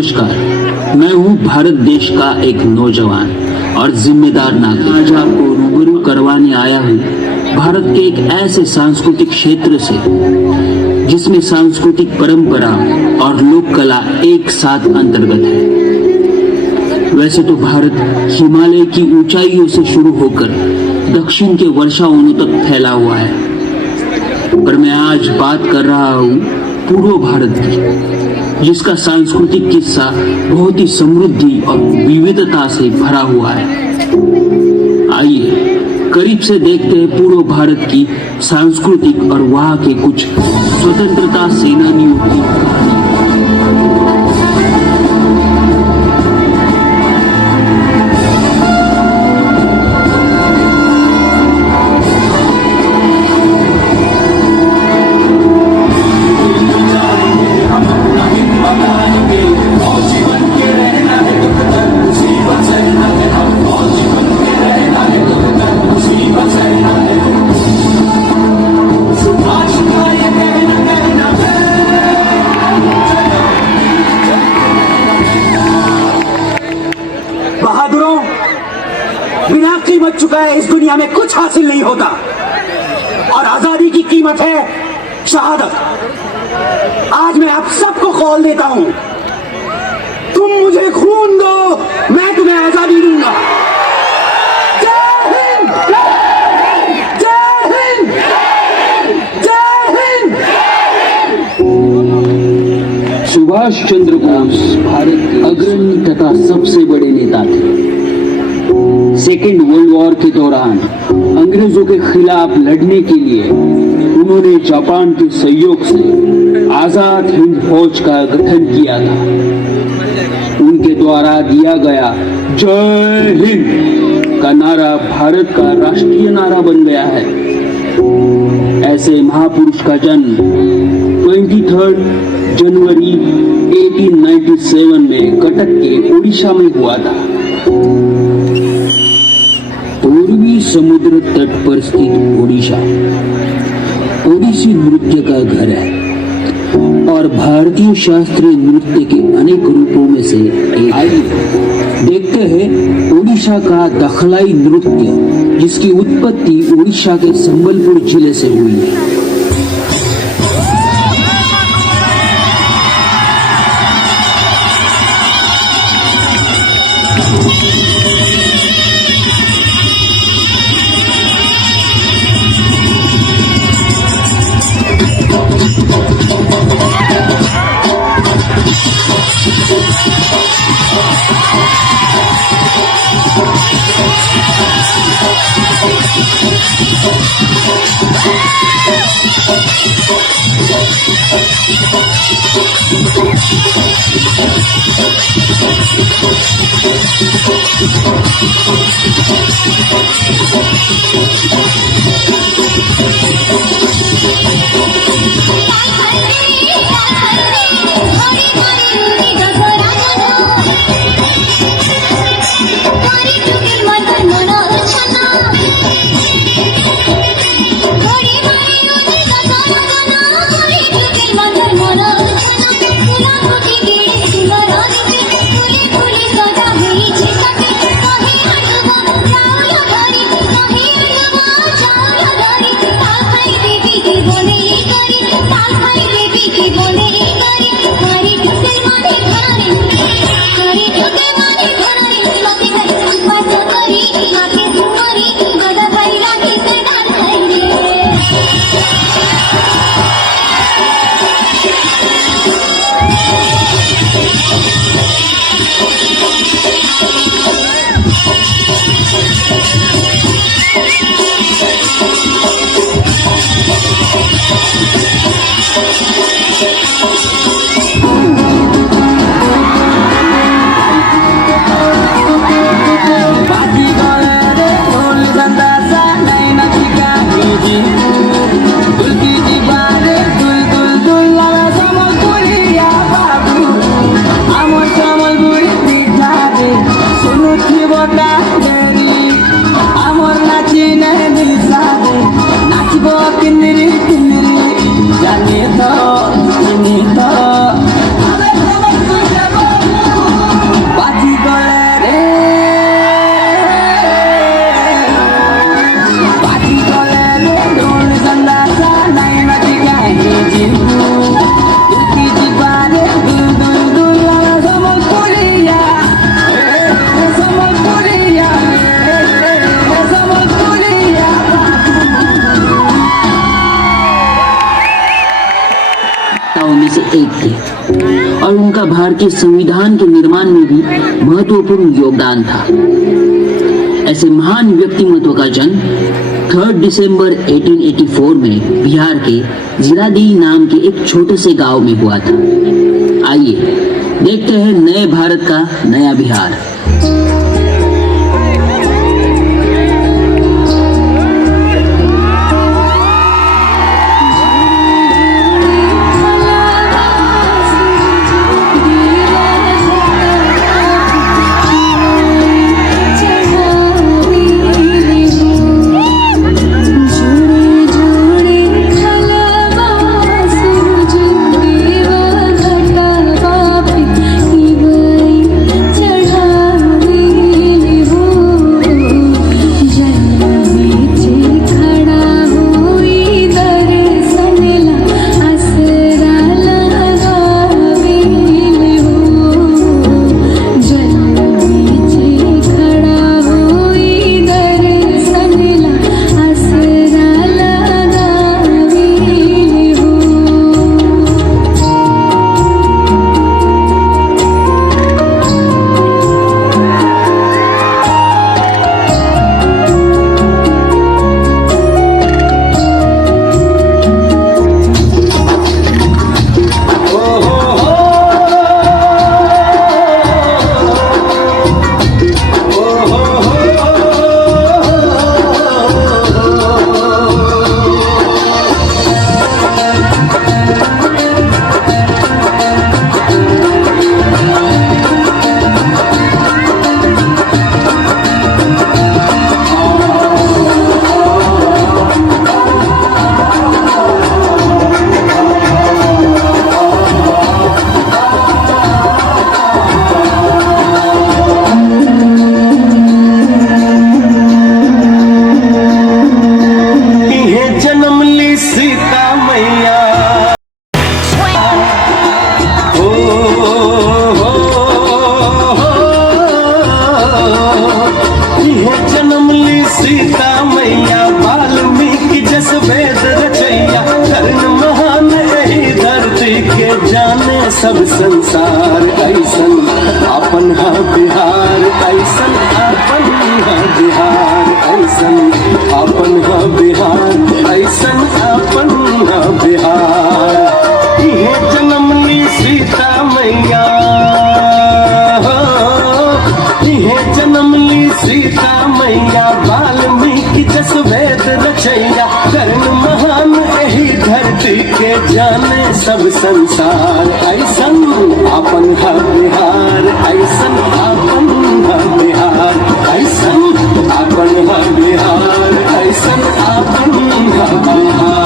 नमस्कार, मैं हूँ भारत देश का एक नौजवान और जिम्मेदार नागरिक। आज आपको रूबरू करवाने आया हूँ भारत के एक ऐसे सांस्कृतिक क्षेत्र से जिसमें सांस्कृतिक परंपरा और लोक कला एक साथ अंतर्गत है। वैसे तो भारत हिमालय की ऊंचाइयों से शुरू होकर दक्षिण के वर्षावनों तक फैला हुआ है, पर मैं आज बात कर रहा हूँ पूर्व भारत की, जिसका सांस्कृतिक किस्सा बहुत ही समृद्धि और विविधता से भरा हुआ है। आइए करीब से देखते हैं पूर्व भारत की सांस्कृतिक और वहाँ के कुछ स्वतंत्रता सेनानियों की कहानी। बिना कीमत चुकाए इस दुनिया में कुछ हासिल नहीं होता, और आजादी की कीमत है शहादत। आज मैं आप सबको कॉल देता हूं, तुम मुझे खून दो, मैं तुम्हें आजादी दूंगा। जय हिंद, जय हिंद, जय हिंद। सुभाष चंद्र बोस भारत के अग्रणी तथा सबसे बड़े नेता थे। सेकेंड वर्ल्ड वॉर के दौरान अंग्रेजों के खिलाफ लड़ने के लिए उन्होंने जापान के सहयोग से आजाद हिंद फौज का गठन किया था। उनके द्वारा दिया गया जय हिंद का नारा भारत का राष्ट्रीय नारा बन गया है। ऐसे महापुरुष का जन्म 23 जनवरी 1897 में कटक के ओडिशा में हुआ था। पूर्वी समुद्र तट पर स्थित ओडिशा ओडिसी नृत्य का घर है और भारतीय शास्त्रीय नृत्य के अनेक रूपों में से एक। आइए देखते हैं ओडिशा का दखलाई नृत्य, जिसकी उत्पत्ति ओडिशा के संबलपुर जिले से हुई है। बोले उनका भारतीय संविधान के निर्माण में भी महत्वपूर्ण योगदान था। ऐसे महान व्यक्तिमत्व का जन्म 3 दिसंबर 1884 में बिहार के जीरादेई नाम के एक छोटे से गांव में हुआ था। आइए देखते हैं नए भारत का नया बिहार। सब संसार ऐसन अपन हा बिहार ऐसन अपन हा बिहार ऐसन अपन हा बिहार ऐसन अपन हा बिहार। ये जन्म ली सीता मैया, ये जन्म ली सीता मैया, वाल्मीकि जस वेद रचैया, कर्ण महान एही धरती के जाने सब संसार ऐसन अपन हा बिहार ऐसन अपन हा बिहार ऐसन अपन हा बिहार ऐसन अपन हा बिहार।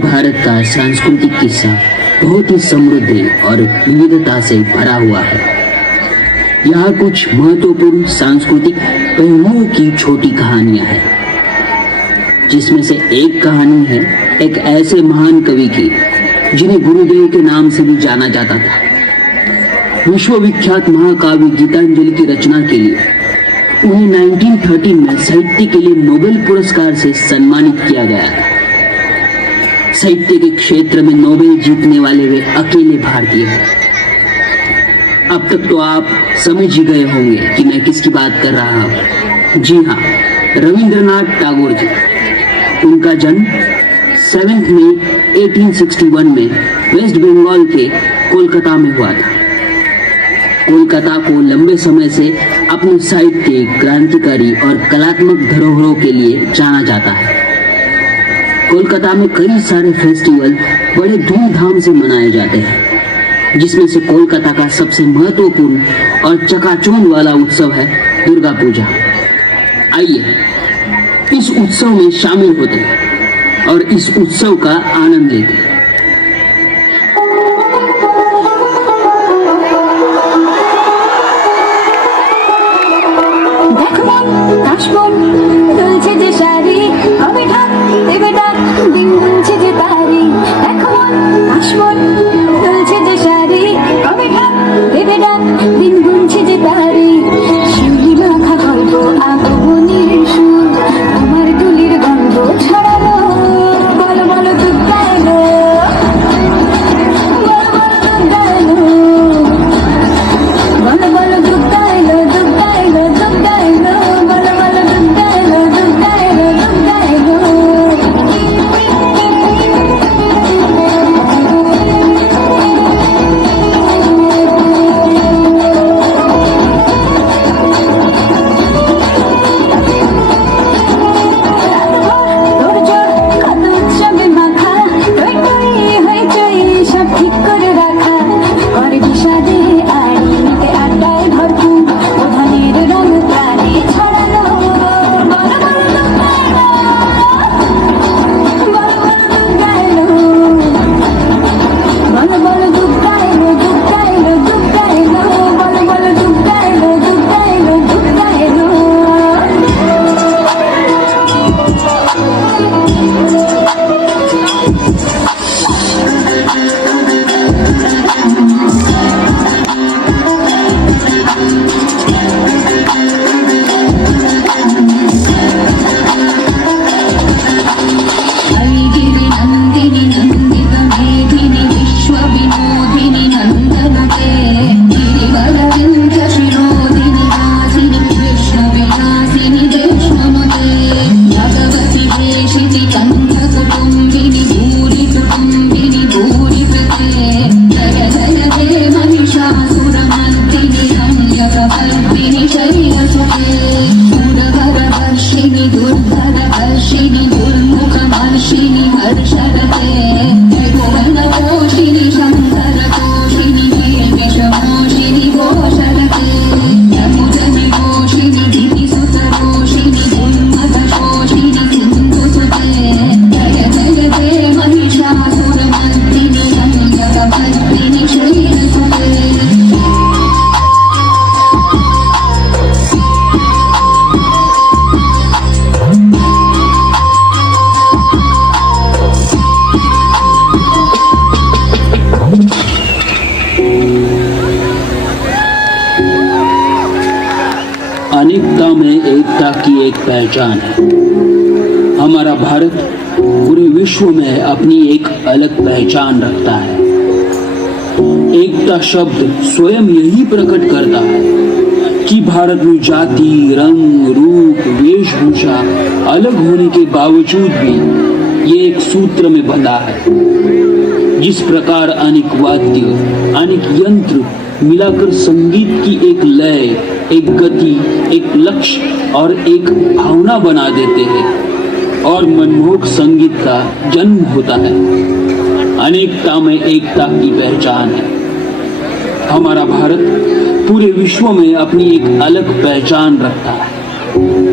भारत का सांस्कृतिक किस्सा बहुत ही समृद्ध और विविधता से भरा हुआ है। यहाँ कुछ महत्वपूर्ण सांस्कृतिक पहलुओं की छोटी कहानियां हैं, जिसमें से एक कहानी है एक ऐसे महान कवि की जिन्हें गुरुदेव के नाम से भी जाना जाता था। विश्वविख्यात महाकाव्य गीतांजलि की रचना के लिए उन्हें 1913 में साहित्य के लिए नोबेल पुरस्कार से सम्मानित किया गया था। साहित्य के क्षेत्र में नोबेल जीतने वाले वे अकेले भारतीय हैं। अब तक तो आप समझ ही गए होंगे कि मैं किसकी बात कर रहा हूँ। जी हाँ, रविंद्रनाथ टैगोर जी। उनका जन्म 7 मई 1861 में वेस्ट बंगाल के कोलकाता में हुआ था। कोलकाता को लंबे समय से अपने साहित्य, क्रांतिकारी और कलात्मक धरोहरों के लिए जाना जाता है। कोलकाता में कई सारे फेस्टिवल बड़े धूमधाम से मनाए जाते हैं, जिसमें से कोलकाता का सबसे महत्वपूर्ण और चकाचौंध वाला उत्सव है दुर्गा पूजा। आइए इस उत्सव में शामिल होते हैं और इस उत्सव का आनंद लेते हैं। अनेकता में एकता की एक पहचान है। हमारा भारत पूरे विश्व में अपनी एक अलग पहचान रखता है। एकता शब्द स्वयं यही प्रकट करता है कि भारत में जाति, रंग, रूप, वेशभूषा अलग होने के बावजूद भी ये एक सूत्र में बंधा है। जिस प्रकार अनेक वाद्य, अनेक यंत्र मिलाकर संगीत की एक लय, एक गति, एक लक्ष्य और एक भावना बना देते हैं और मनमोहक संगीत का जन्म होता है। अनेकता में एकता की पहचान है। हमारा भारत पूरे विश्व में अपनी एक अलग पहचान रखता है।